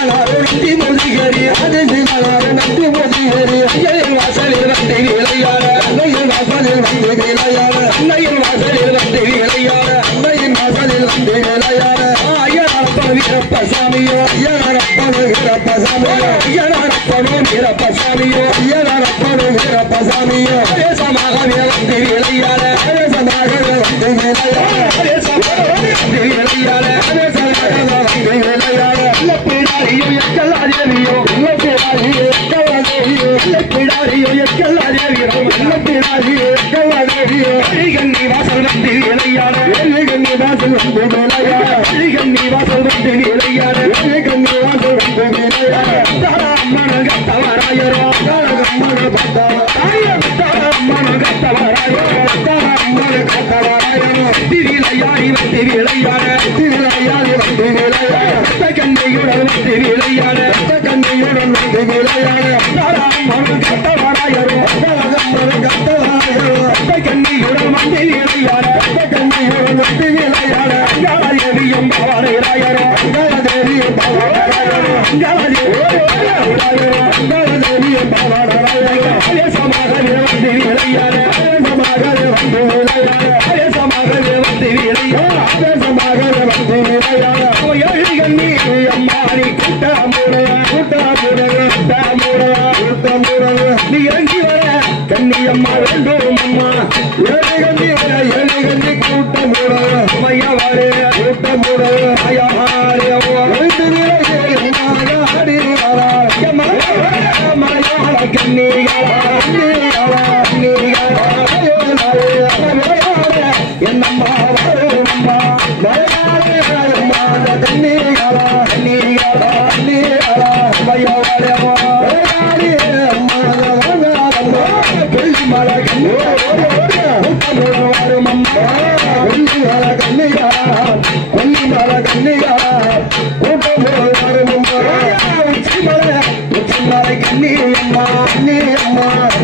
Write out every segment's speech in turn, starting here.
மலாறு நட்டி முதிகரி அதிர்ந்து மலாறு நட்டி முதிகரி ஐயன் வாசலில் வந்து விளையாட அன்னையின் வாசலில் வந்து விளையாட அன்னையின் வாசலில் வந்து விளையாட அன்னையின் வாசலில் வந்து விளையாட ஐயனப்பா வீரப்ப சாமியோ ஐயனப்பனோ வீரப்ப சாமியோ ஐயனப்பனோ வீரப்ப சாமியோ ஐயனப்பனோ வீரப்ப சாமியோ தேசமாக வந்து விளையாட தேசமாக வந்து விளையாட கண்ணியுடன் மந்திரியார கண்ணியுடன்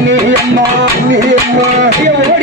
me and my, me and my.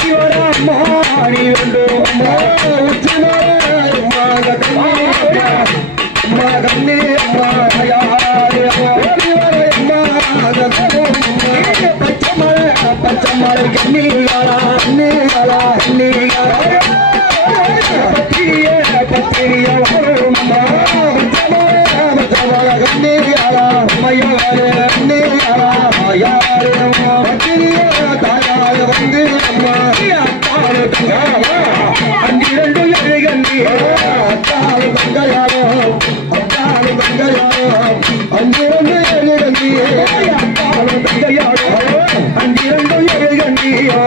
கங்கையோ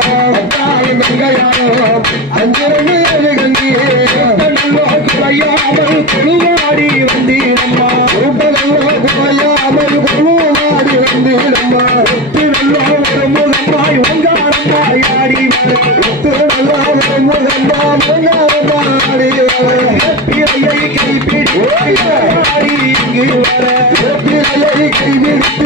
தாய் கங்கையாரோ அஞ்சிருந்து ஏழு கங்கையே குறையாமல் குழுவாடி வந்தீரம்மா. கூட்டங்களோ குறையாமல் குழுவாடி வந்தீரம்மா. ஒத்து நல்லோ ஒரு முகம்பாய் ஒங்காரம்பாய் ஆடி ஒத்து நல்லோ ஒரு முகம்பா முன்னாரம்பா ஆடி கைப்பிடி ஆடி இங்கு வர கைவிடுத்து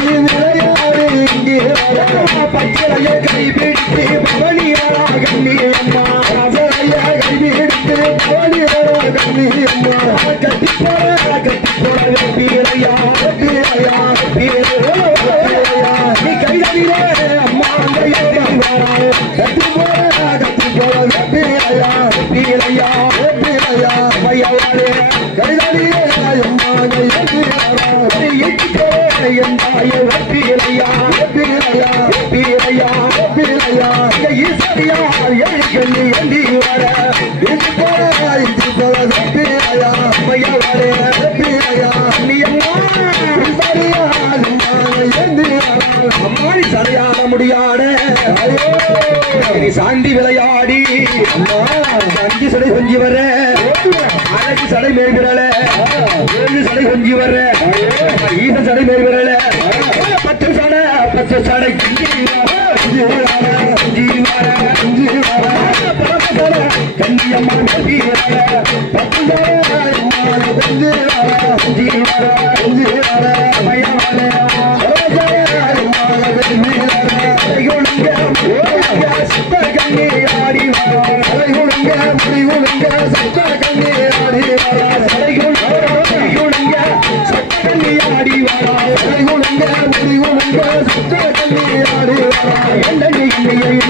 முடியாட சாந்தி விளையாடி. அஞ்சு சடை கொஞ்சி வர. அழகு சடை மேற்கிறல ஏழு சடை கொஞ்சி வர. ஈச சடை மேற்கிறல பச்சை சடை பச்சை சடை கஞ்சியம்மா கஞ்சி வர பத்து வர கஞ்சி வர. கஞ்சி வர. சுற்றி தள்ளி ஆடுவார் எல்லை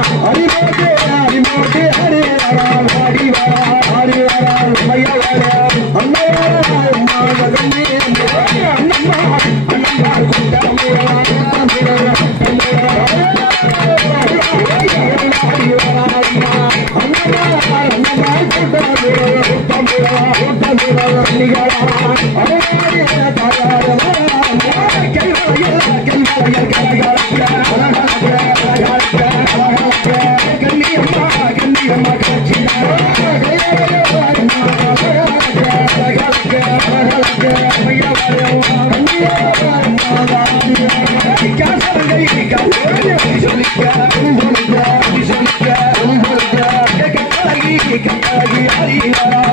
¡Arimote! ¡Arimote! கண்டாகி அறிவாரா